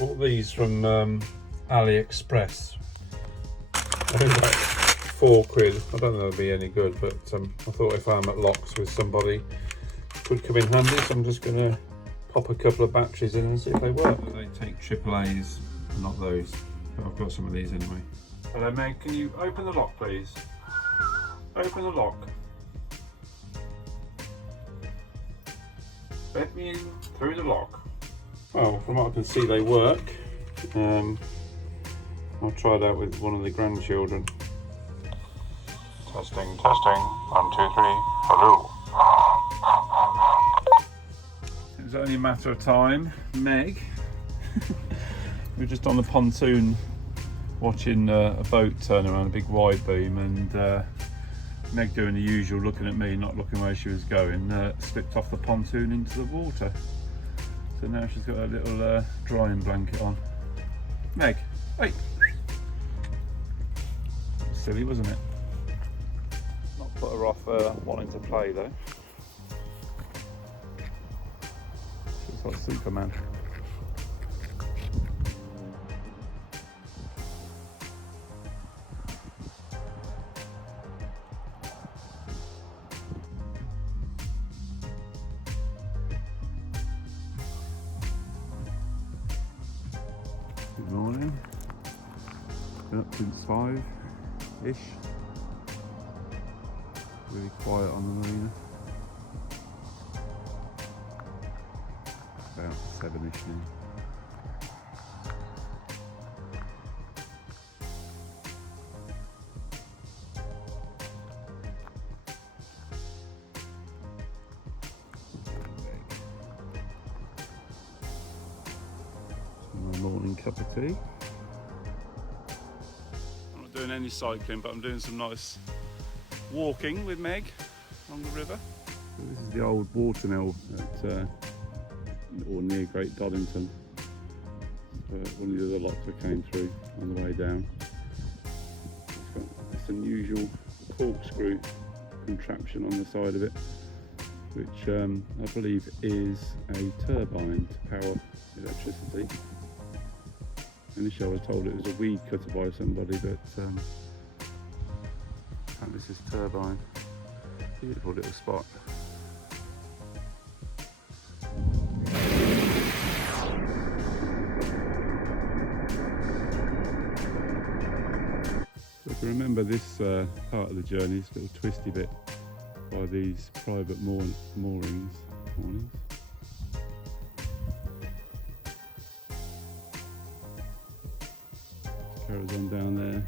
Bought these from AliExpress. I think about £4. I don't know if they'll be any good, but I thought if I'm at locks with somebody, could come in handy. So I'm just going to pop a couple of batteries in and see if they work. They take AAA's, not those, but I've got some of these anyway. Hello Meg, can you open the lock please? Open the lock. Let me in through the lock. Well, from what I can see they work. I'll try it out with one of the grandchildren. Testing, testing. 1, 2, 3. Hello. It was only a matter of time. Meg, we were just on the pontoon watching a boat turn around, a big wide beam, and Meg, doing the usual, looking at me, not looking where she was going, slipped off the pontoon into the water. So now she's got a little drying blanket on. Meg, wait! Silly, wasn't it? Not put her off wanting to play though. She's like Superman. Good morning. Been up since 5-ish. Really quiet on the marina. About 7-ish now. My morning cup of tea. I'm not doing any cycling, but I'm doing some nice walking with Meg along the river. So this is the old water mill at or near Great Doddington. One of the other locks we came through on the way down. It's got this unusual corkscrew contraption on the side of it, which I believe is a turbine to power electricity. Initially I was told it was a weed cutter by somebody, but this is turbine. Beautiful little spot. So if you remember this part of the journey, this little twisty bit by these private moorings. Carries on down there.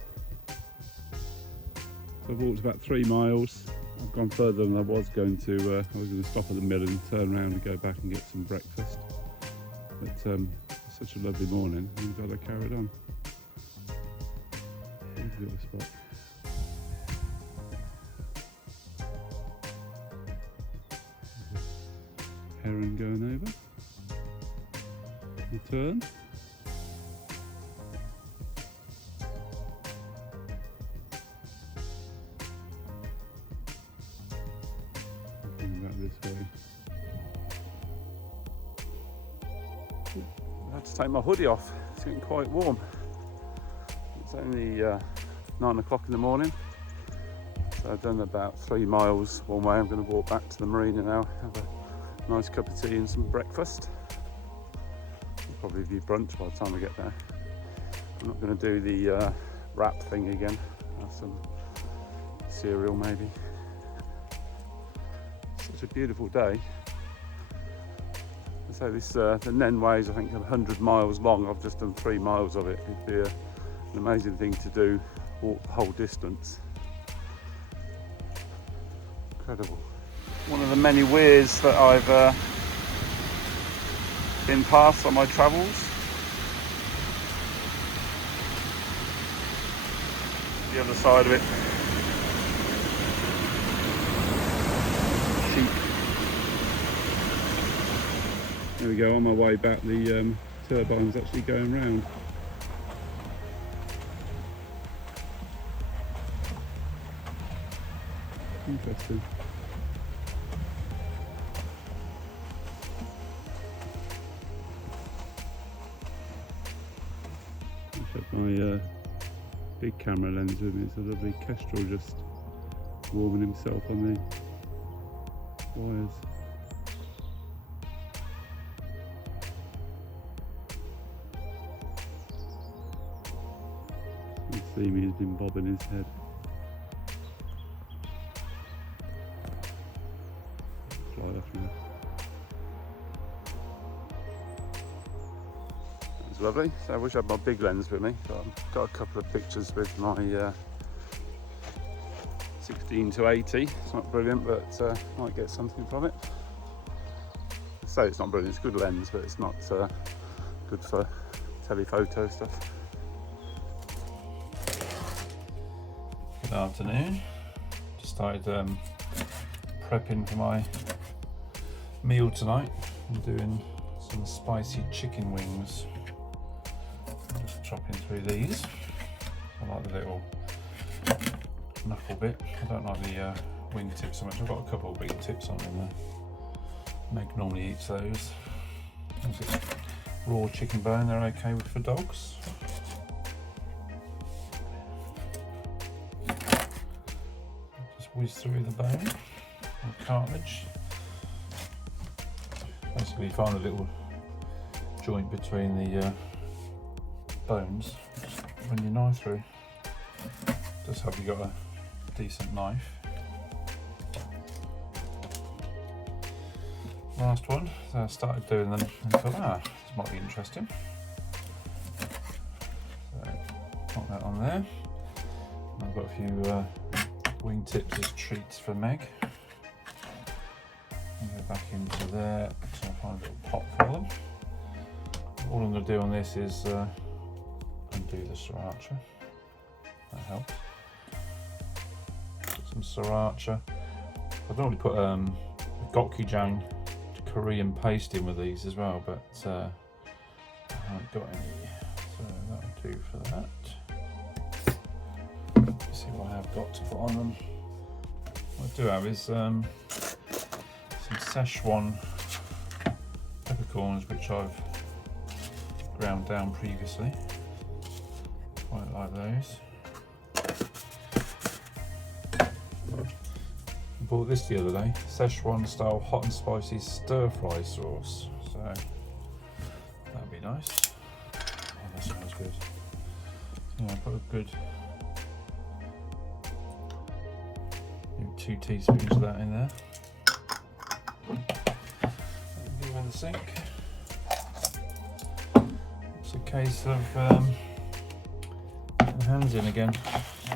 So I've walked about 3 miles. I've gone further than I was going to. I was going to stop at the mill and turn around and go back and get some breakfast. But it's such a lovely morning. I'm glad I carried on. Beautiful spot. Heron going over. Return. This way. I had to take my hoodie off, it's getting quite warm. It's only 9 o'clock in the morning, so I've done about 3 miles one way. I'm going to walk back to the marina now, have a nice cup of tea and some breakfast. I'll probably be brunch by the time I get there. I'm not going to do the wrap thing again, have some cereal maybe. Such a beautiful day. So this the Nene weighs I think 100 miles long. I've just done 3 miles of it. It'd be an amazing thing to do, walk the whole distance. Incredible. One of the many weirs that I've been past on my travels. The other side of it. There we go, on my way back the turbine's actually going round. Interesting. my big camera lens with me. It's a lovely kestrel just warming himself on the wires. You can see me, he's been bobbing his head. Fly off now. That's lovely. So I wish I had my big lens with me. So I've got a couple of pictures with my 16 to 80. It's not brilliant, but might get something from it. So it's not brilliant, it's a good lens, but it's not good for telephoto stuff. Good afternoon. Just started prepping for my meal tonight. I'm doing some spicy chicken wings. I'm just chopping through these. I like the little knuckle bit. I don't like the wing tips so much. I've got a couple of wing tips on in there. Meg normally eats those. Raw chicken bone, they're okay for dogs. Just whiz through the bone and cartilage. Basically find a little joint between the bones, just run your knife through. Just hope you got a decent knife. Last one, so I started doing them and thought, this might be interesting. So, put that on there. And I've got a few wing tips as treats for Meg. I'll go back into there, try and find a little pot for them. All I'm going to do on this is undo the sriracha. That helps. Put some sriracha. I've already put gochujang Korean paste in with these as well, but I haven't got any, so that'll do for that. Let's see what I have got to put on them. What I do have is some Szechuan peppercorns, which I've ground down previously. Quite like those. Bought this the other day, Szechuan style hot and spicy stir fry sauce, so that'd be nice. Oh, that smells good. Yeah, put a good 2 teaspoons of that in there. Give it in the sink. It's a case of putting the hands in again.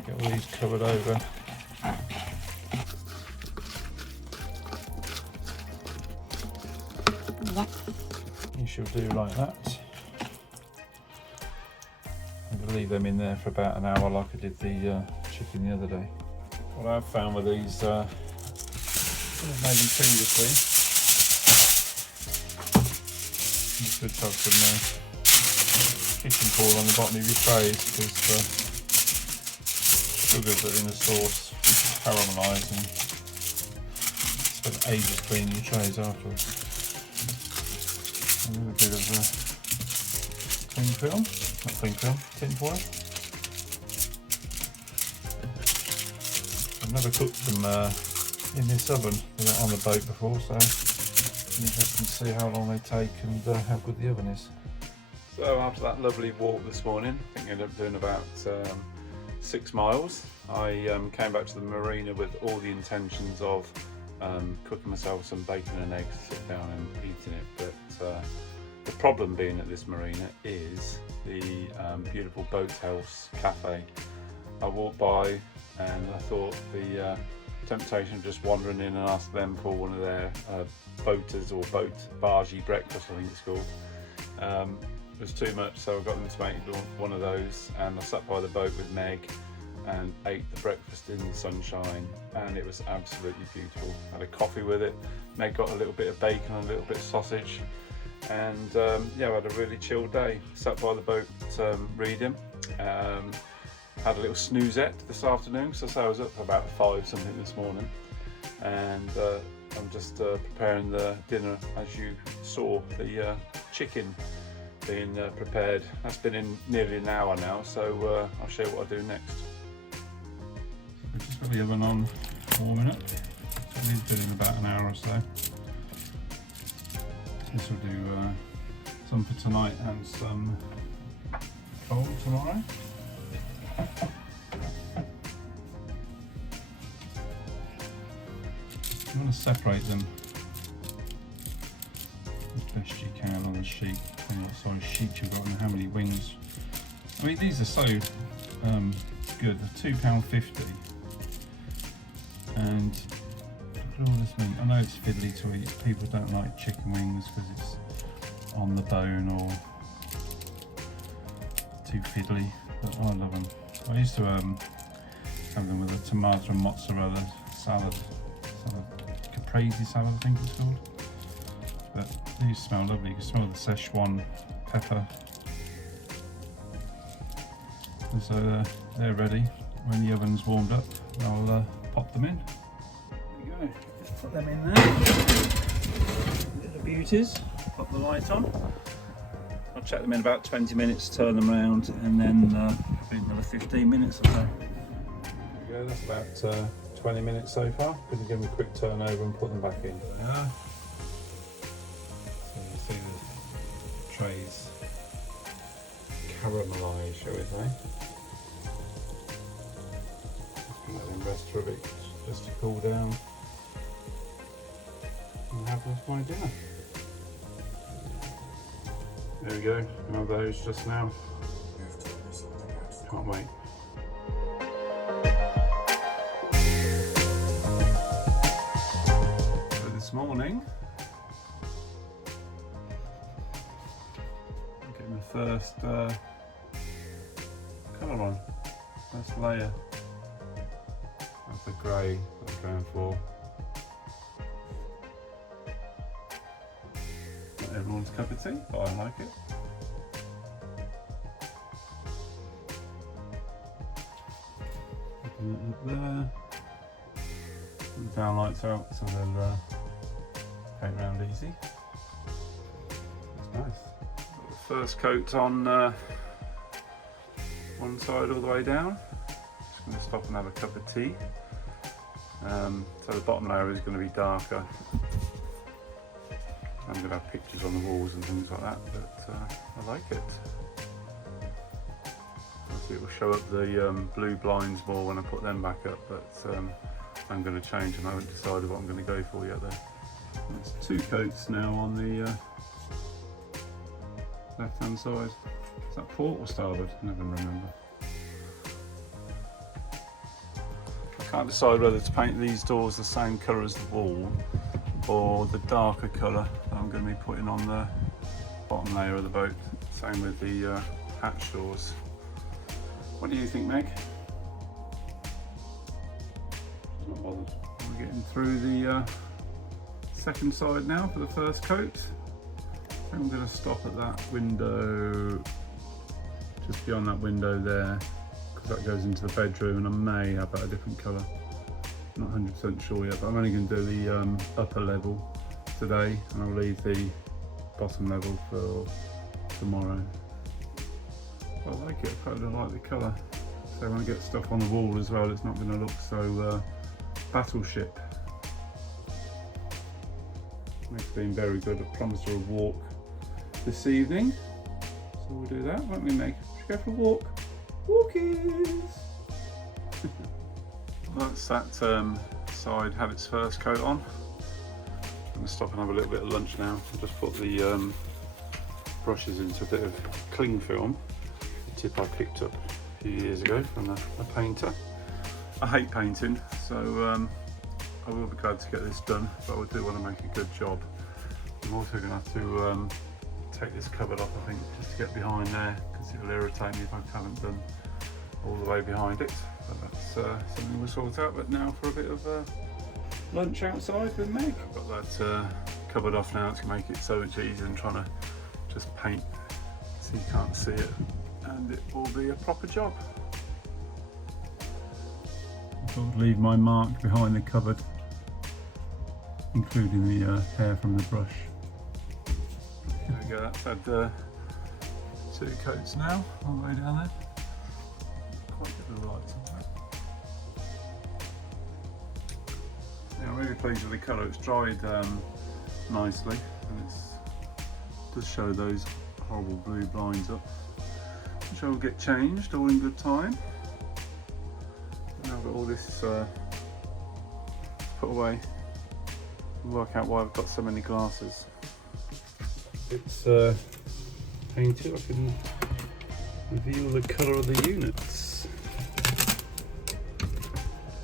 Get all these covered over. You should do like that. I'm going to leave them in there for about an hour like I did the chicken the other day. What I've found with these, I've made them previously, it's good to have some kitchen foil on the bottom of your trays because the sugars that are in the sauce caramelise and spend ages cleaning your trays afterwards. A little bit of cling film, not cling film, tin foil. I've never cooked them in this oven on the boat before, so it's interesting to see how long they take and how good the oven is. So after that lovely walk this morning, I think I ended up doing about 6 miles. I came back to the marina with all the intentions of cooking myself some bacon and eggs to sit down and eating it, but the problem being at this marina is the beautiful boathouse cafe. I walked by and I thought the temptation of just wandering in and ask them for one of their boaters or boat bargee breakfast, I think it's called, was too much, so I got them to make one of those, and I sat by the boat with Meg and ate the breakfast in the sunshine, and it was absolutely beautiful. Had a coffee with it. Meg got a little bit of bacon and a little bit of sausage, and yeah, I had a really chilled day. Sat by the boat reading. Had a little snoozette this afternoon, so I was up for about 5 something this morning, and I'm just preparing the dinner. As you saw, the chicken being prepared. That's been in nearly an hour now, so I'll show you what I do next. We've just got the oven on, warming up. So we'll do in about an hour or so. This will do some for tonight and some cold tomorrow. I'm going to separate them as best you can on the sheet, depending on what size sheet you've got and how many wings. I mean, these are so good. They're £2.50, and look at all this meat. I know it's fiddly to eat. People don't like chicken wings because it's on the bone or too fiddly, but I love them. I used to have them with a tomato and mozzarella salad. Caprese salad, I think it's called. But these smell lovely. You can smell the Szechuan pepper. And so they're ready. When the oven's warmed up, I'll pop them in. There we go. Just put them in there. Little beauties. Pop the light on. I'll check them in about 20 minutes, turn them around, and then probably another 15 minutes or so. There we go. That's about 20 minutes so far. Going to give them a quick turn over and put them back in. So you see the trays caramelised, shall we say. Just let them rest for a bit, just to cool down. And have my dinner. There we go. One of those just now. Can't wait. This morning, I'm getting the first colour on, first layer of the grey that I'm going for. Not everyone's cup of tea, but I like it. Putting it up there. Put the downlights out so they'll paint around easy. That's nice. Got the first coat on one side all the way down. Just going to stop and have a cup of tea. So the bottom layer is going to be darker. I'm going to have pictures on the walls and things like that, but I like it. Obviously it will show up the blue blinds more when I put them back up, but I'm going to change and I haven't decided what I'm going to go for yet though. There's two coats now on the left hand side. Is that port or starboard? I never remember. I can't decide whether to paint these doors the same colour as the wall or the darker colour that I'm going to be putting on the bottom layer of the boat. Same with the hatch doors. What do you think, Meg? Not bothered. We're getting through the second side now for the first coat. I think I'm going to stop at that window, just beyond that window there, because that goes into the bedroom, and I may have that a different colour. Not 100% sure yet, but I'm only going to do the upper level today, and I'll leave the bottom level for tomorrow. I like it, I quite like the colour. So when I get stuff on the wall as well, it's not going to look so battleship. Meg's been very good. I promised her a walk this evening, so we'll do that, won't we, Meg? Should we go for a walk? Walkies! That's that side had its first coat on. I'm going to stop and have a little bit of lunch now. I'll just put the brushes into a bit of cling film, a tip I picked up a few years ago from a painter. I hate painting, so I will be glad to get this done, but I do want to make a good job. I'm also going to have to take this cupboard off, I think, just to get behind there, because it will irritate me if I haven't done all the way behind it. But that's something we'll sort out. But now for a bit of lunch outside with Meg. I've got that cupboard off now to make it so much easier than trying to just paint so you can't see it, and it will be a proper job. I thought I'd leave my mark behind the cupboard, including the hair from the brush. There we go, that's had 2 coats now, all the way down there. Quite good with lights on that. Yeah, I'm really pleased with the colour. It's dried nicely, and it does show those horrible blue blinds up, which will get changed all in good time. Now I've got all this put away and work out why I've got so many glasses. It's painted. I can reveal the colour of the units.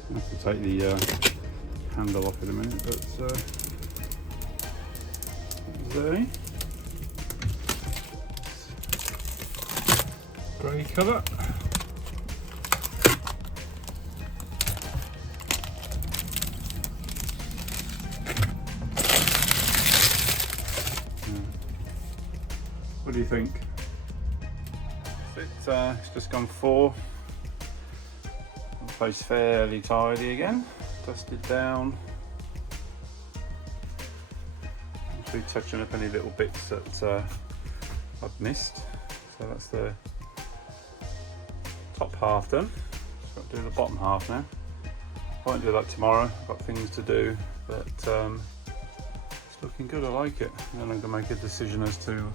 I have to take the handle off in a minute, but there. Grey colour. What do you think? It's just gone 4. The place fairly tidy again, dusted down. Just be touching up any little bits that I've missed. So that's the top half done. Just got to do the bottom half now. Won't do that tomorrow. I've got things to do, but it's looking good. I like it. And then I'm going to make a decision as to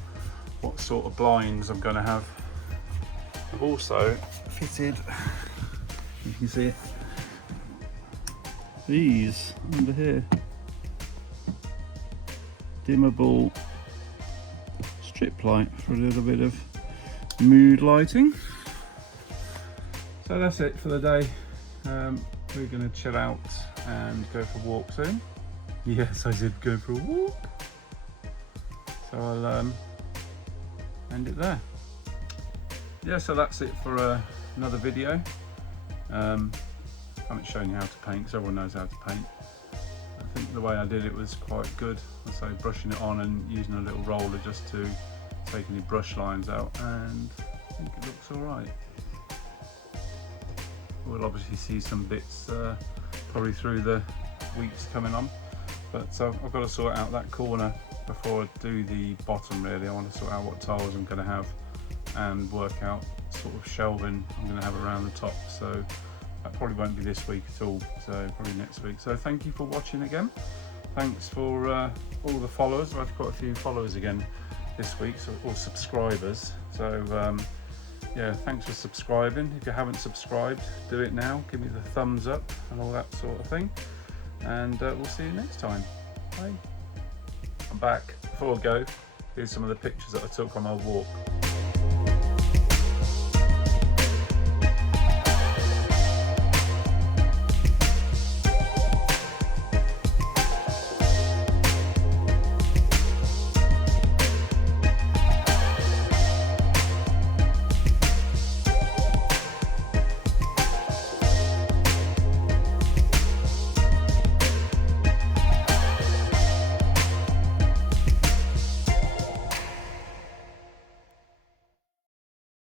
what sort of blinds I'm going to have. I've also fitted, you can see it, these under here, dimmable strip light for a little bit of mood lighting. So that's it for the day. We're going to chill out and go for a walk soon. Yes, I did go for a walk. So I'll end it there. Yeah, so that's it for another video. I haven't shown you how to paint because everyone knows how to paint. I think the way I did it was quite good. I say brushing it on and using a little roller just to take any brush lines out, and I think it looks alright. We'll obviously see some bits probably through the weeks coming on, but I've got to sort out that corner before I do the bottom. Really, I want to sort out what tiles I'm going to have and work out sort of shelving I'm going to have around the top. So that probably won't be this week at all, so probably next week. So thank you for watching again. Thanks for all the followers. I've had quite a few followers again this week, so or subscribers. So yeah, thanks for subscribing. If you haven't subscribed, do it now. Give me the thumbs up and all that sort of thing. And we'll see you next time. Bye. I'm back. Before I go, here's some of the pictures that I took on my walk.